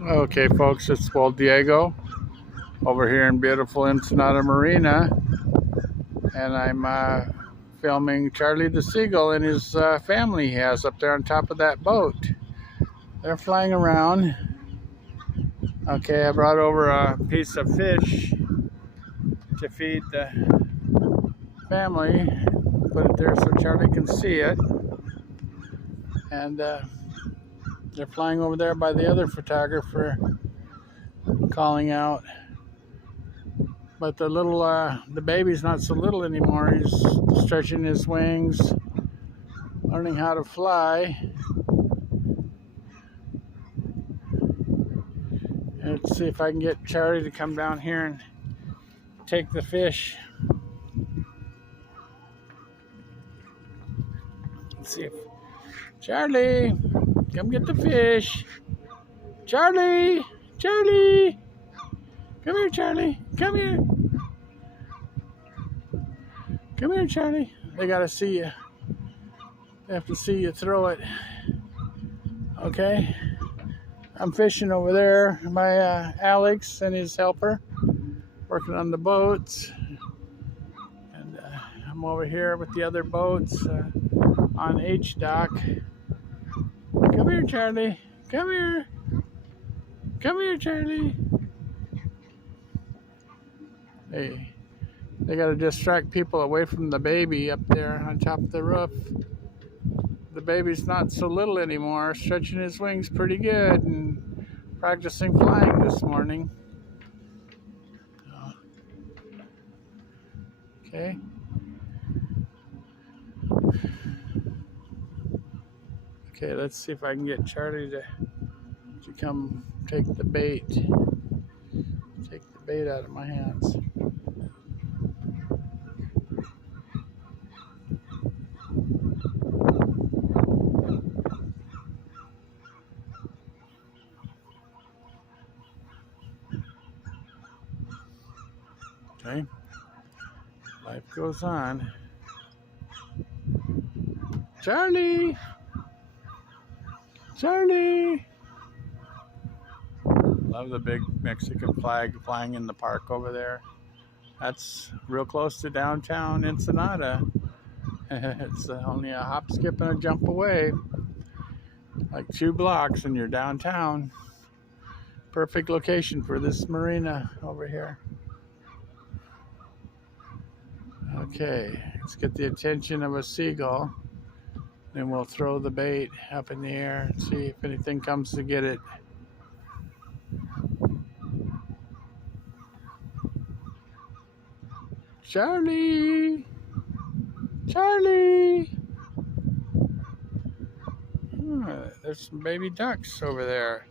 Okay, folks, it's Walt Diego over here in beautiful Ensenada Marina, and I'm filming Charlie the Seagull and his family he has up there on top of that boat. They're flying around. Okay, I brought over a piece of fish to feed the family, put it there so Charlie can see it, and they're flying over there by the other photographer calling out. But the baby's not so little anymore. He's stretching his wings, learning how to fly. And let's see if I can get Charlie to come down here and take the fish. Let's see if Charlie, come get the fish. Charlie, Charlie, come here, Charlie, come here. Come here, Charlie. They gotta see you. They have to see you throw it. Okay. I'm fishing over there by Alex and his helper, working on the boats. And I'm over here with the other boats on H dock. Come here, Charlie. Come here. Come here, Charlie. They got to distract people away from the baby up there on top of the roof. The baby's not so little anymore, stretching his wings pretty good and practicing flying this morning. Okay. Okay, let's see if I can get Charlie to come take the bait. Take the bait out of my hands. Okay, life goes on. Charlie! Charlie! Love the big Mexican flag flying in the park over there. That's real close to downtown Ensenada. It's only a hop, skip, and a jump away. Like 2 blocks and you're downtown. Perfect location for this marina over here. Okay, let's get the attention of a seagull. Then we'll throw the bait up in the air and see if anything comes to get it. Charlie! Charlie! There's some baby ducks over there.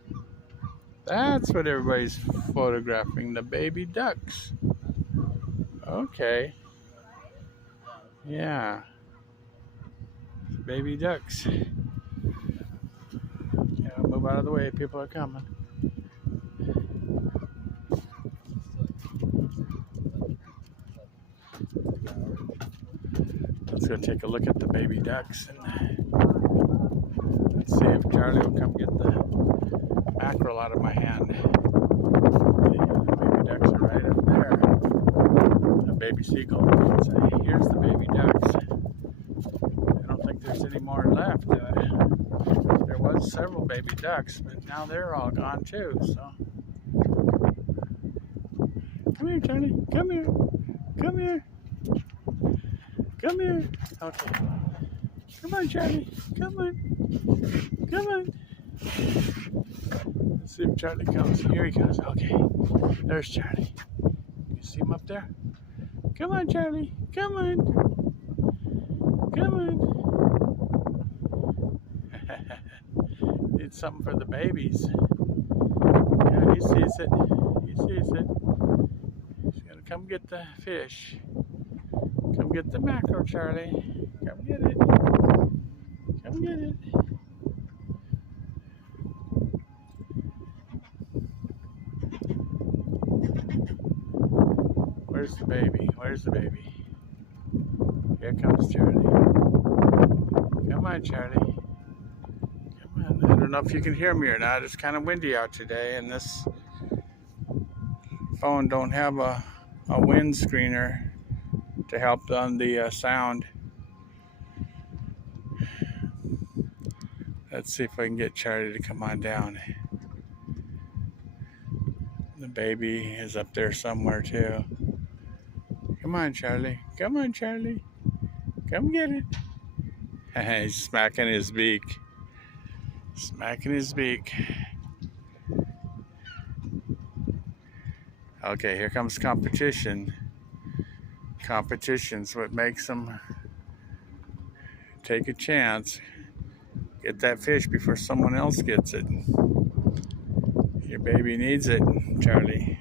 That's what everybody's photographing, the baby ducks. Okay. Yeah. Baby ducks. Yeah, move out of the way, people are coming. Let's go take a look at the baby ducks and let's see if Charlie will come get the mackerel out of my hand. The baby ducks are right up there. A baby seagull, I should say. Here's the baby ducks. I don't think there's any more left. There was several baby ducks, but now they're all gone too. So, come here, Charlie. Come here. Come here. Come here. Okay. Come on, Charlie. Come on. Come on. Let's see if Charlie comes. Here he comes. Okay. There's Charlie. You see him up there? Come on, Charlie. Come on. Come on. Need something for the babies. Yeah, he sees it. He sees it. He's gonna come get the fish. Come get the mackerel, Charlie. Come get it. Come get it. Where's the baby? Where's the baby? Here comes Charlie. Come on, Charlie. Come on. I don't know if you can hear me or not. It's kind of windy out today, and this phone don't have a wind screener to help on the sound. Let's see if I can get Charlie to come on down. The baby is up there somewhere too. Come on, Charlie. Come on, Charlie. Come get it. He's smacking his beak. Smacking his beak. Okay, here comes competition. Competition's what makes them take a chance. Get that fish before someone else gets it. Your baby needs it, Charlie.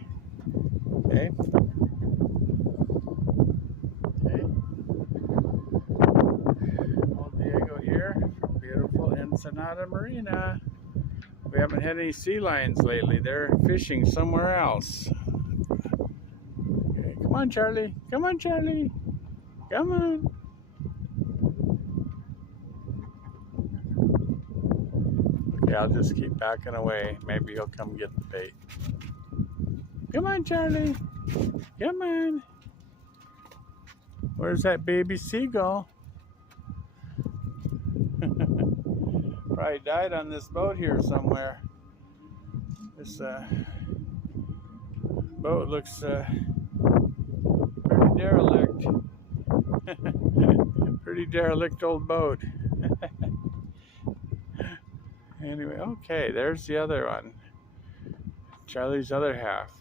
Okay? Okay. Old Diego here from beautiful Ensenada Marina. We haven't had any sea lions lately. They're fishing somewhere else. Okay, come on, Charlie. Come on, Charlie. Come on. Okay, I'll just keep backing away. Maybe he'll come get the bait. Come on, Charlie. Come on. Where's that baby seagull? Probably died on this boat here somewhere. This boat looks pretty derelict. Pretty derelict old boat. Anyway, okay, there's the other one. Charlie's other half.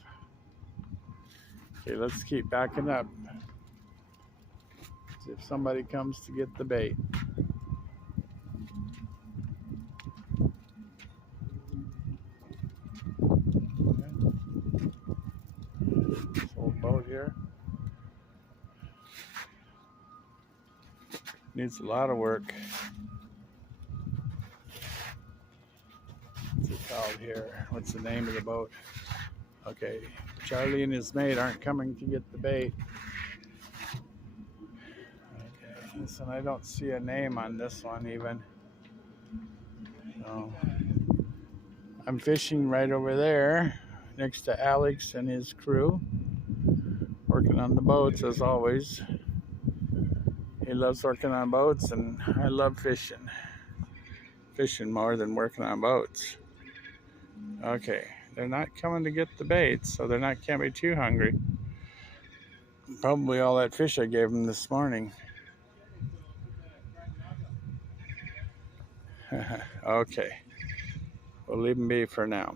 Okay, let's keep backing up. See if somebody comes to get the bait. This old boat here needs a lot of work. What's it called here? What's the name of the boat? Okay, Charlie and his mate aren't coming to get the bait. Okay, listen, I don't see a name on this one even. So, I'm fishing right over there next to Alex and his crew, working on the boats as always. He loves working on boats, and I love fishing. Fishing more than working on boats. Okay, they're not coming to get the bait, so they're not can't be too hungry. Probably all that fish I gave them this morning. Okay, we'll leave them be for now.